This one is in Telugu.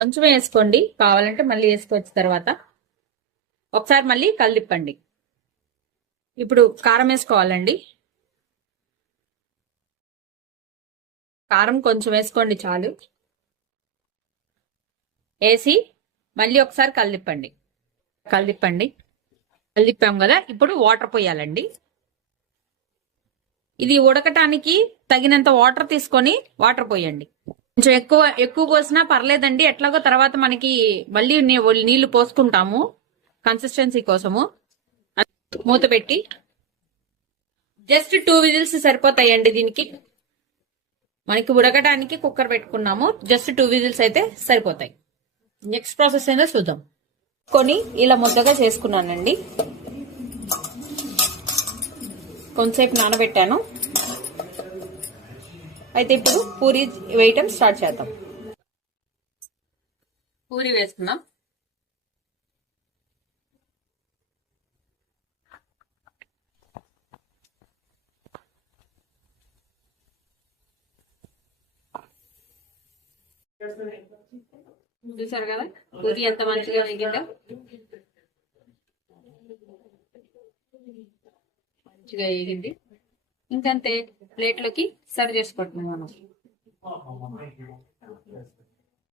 కొంచెం వేసుకోండి, కావాలంటే మళ్ళీ వేసుకోవచ్చు తర్వాత. ఒకసారి మళ్ళీ కలిపండి. ఇప్పుడు కారం వేసుకోవాలండి. కారం కొంచెం వేసుకోండి చాలు. వేసి మళ్ళీ ఒకసారి కలిపండి. కలిపాం కదా, ఇప్పుడు వాటర్ పోయాలండి. ఇది ఉడకటానికి తగినంత వాటర్ తీసుకొని వాటర్ పోయండి. కొంచెం ఎక్కువ పోసినా పర్లేదండి, ఎట్లాగో తర్వాత మనకి మళ్ళీ నీళ్లు పోసుకుంటాము కన్సిస్టెన్సీ కోసము. మూత పెట్టి జస్ట్ 2 విజిల్స్ సరిపోతాయండి. దీనికి మనకి ఉడకడానికి కుక్కర్ పెట్టుకున్నాము, జస్ట్ 2 విజిల్స్ అయితే సరిపోతాయి. నెక్స్ట్ ప్రాసెస్ ఏందో చూద్దాం. ఇలా ముద్దగా చేసుకున్నానండి. కొంతసేపు నానబెట్టాను. అయితే ఇప్పుడు పూరి వేయటం స్టార్ట్ చేద్దాం. పూరి వేస్తున్నాం. చూసారు కదా పూరి ఎంత మంచిగా వేగిందో. మంచిగా వేగింది. ఇంకంతే, ప్లేట్లోకి సర్వ్ చేసుకుంటున్నాం మనం.